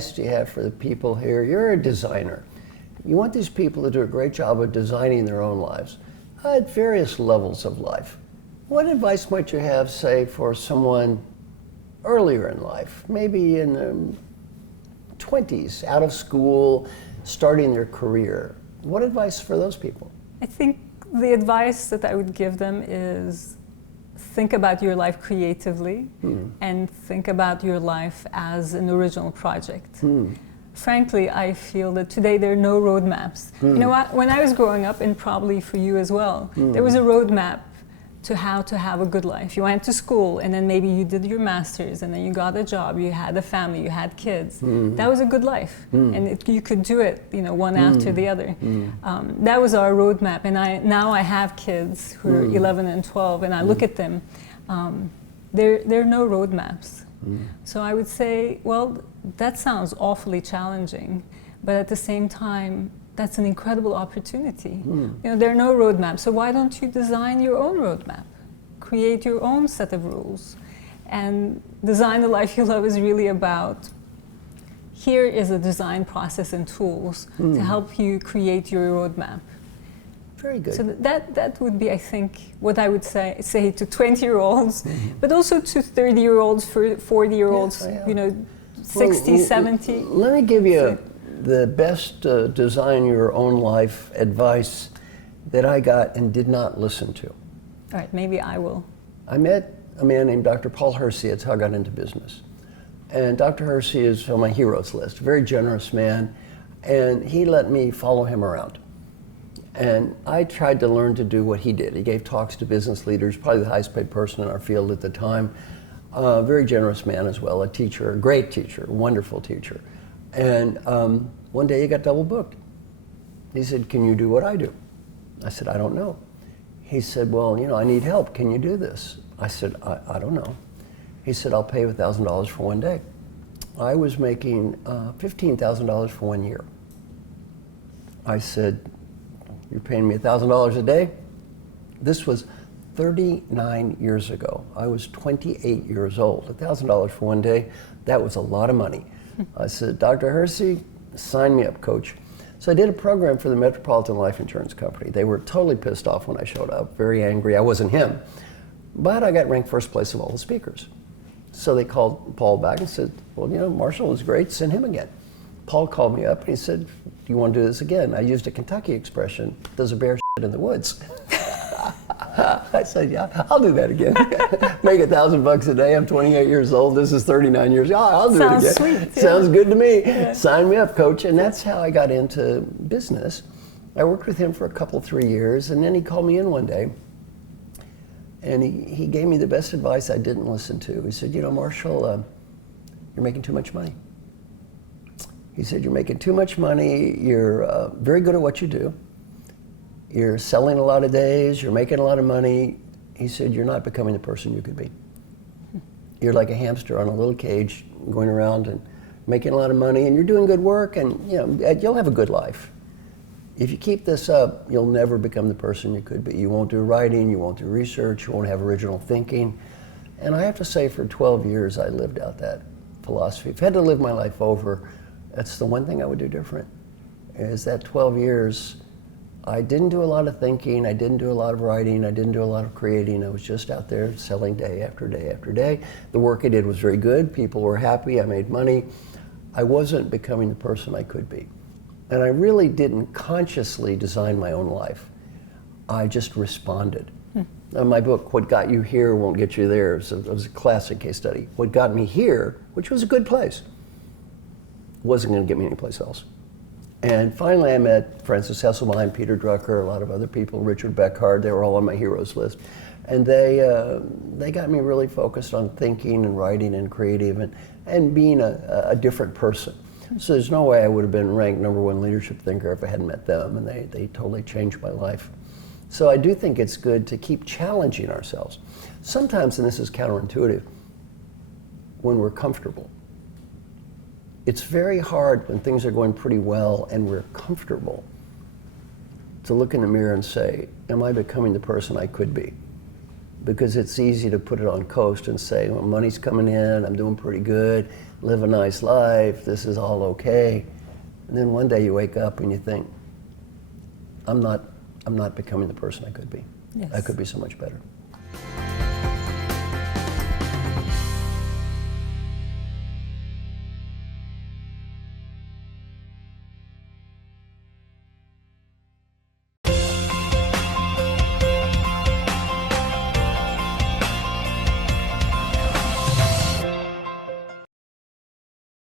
advice do you have for the people here? You're a designer. You want these people to do a great job of designing their own lives at various levels of life. What advice might you have, say, for someone earlier in life, maybe in their 20s, out of school, starting their career? What advice for those people? I think the advice that I would give them is think about your life creatively and think about your life as an original project. Frankly, I feel that today there are no roadmaps. You know what? When I was growing up, and probably for you as well, there was a roadmap to how to have a good life. You went to school, and then maybe you did your master's, and then you got a job, you had a family, you had kids. That was a good life, and you could do it, you know, one after the other. That was our roadmap, and now I have kids who are 11 and 12, and I look at them. There are no roadmaps. So I would say, well, that sounds awfully challenging, but at the same time, that's an incredible opportunity. You know, there are no roadmaps, so why don't you design your own roadmap? Create your own set of rules. And design the life you love is really about, here is a design process and tools to help you create your roadmap. Very good. So that would be, I think, what I would say to 20-year-olds, but also to 30-year-olds, 40-year-olds, you know, 60, 70. Let me give you the best design your own life advice that I got and did not listen to. All right, maybe I will. I met a man named Dr. Paul Hersey. That's how I got into business. And Dr. Hersey is on my heroes list, a very generous man, and he let me follow him around. And I tried to learn to do what he did. He gave talks to business leaders, probably the highest paid person in our field at the time. Very generous man as well, a teacher, a great teacher, a wonderful teacher. And one day he got double booked. He said, "Can you do what I do?" I said, "I don't know." He said, "Well, you know, I need help. Can you do this?" I said, I don't know. He said, "I'll pay you $1,000 for one day." I was making $15,000 for 1 year. I said, "You're paying me $1,000 a day?" This was 39 years ago. I was 28 years old. $1,000 for 1 day, that was a lot of money. I said, "Dr. Hersey, sign me up, coach." So I did a program for the Metropolitan Life Insurance Company. They were totally pissed off when I showed up, very angry. I wasn't him. But I got ranked first place of all the speakers. So they called Paul back and said, "Well, you know, Marshall was great, send him again." Paul called me up and he said, "Do you want to do this again?" I used a Kentucky expression, "Does a bear shit in the woods?" I said, "Yeah, I'll do that again." Make $1,000 a day. I'm 28 years old. This is 39 years. Yeah, I'll do it again. Sweet, yeah. Sounds good to me. Yeah. Sign me up, coach. And that's how I got into business. I worked with him for a couple, 3 years, and then he called me in one day, and he gave me the best advice I didn't listen to. He said, "You know, Marshall, you're making too much money." He said, "You're making too much money. You're very good at what you do. You're selling a lot of days. You're making a lot of money." He said, "You're not becoming the person you could be. You're like a hamster on a little cage going around and making a lot of money, and you're doing good work, and you know, you'll have a good life. If you keep this up, you'll never become the person you could be. You won't do writing, you won't do research, you won't have original thinking." And I have to say, for 12 years, I lived out that philosophy. If I had to live my life over, that's the one thing I would do different, is that 12 years, I didn't do a lot of thinking, I didn't do a lot of writing, I didn't do a lot of creating. I was just out there selling day after day after day. The work I did was very good, people were happy, I made money. I wasn't becoming the person I could be. And I really didn't consciously design my own life. I just responded. My book, What Got You Here Won't Get You There, it was a classic case study. What got me here, which was a good place, wasn't going to get me anyplace else. And finally I met Francis Hesselbein, Peter Drucker, a lot of other people, Richard Beckhard, they were all on my heroes list. And they got me really focused on thinking and writing and creative and being a different person. So there's no way I would have been ranked #1 leadership thinker if I hadn't met them, and they totally changed my life. So I do think it's good to keep challenging ourselves. Sometimes, and this is counterintuitive, when we're comfortable. It's very hard when things are going pretty well and we're comfortable to look in the mirror and say, "Am I becoming the person I could be?" Because it's easy to put it on coast and say, "Well, money's coming in, I'm doing pretty good, live a nice life, this is all okay. And then one day you wake up and you think, I'm not becoming the person I could be. Yes. I could be so much better.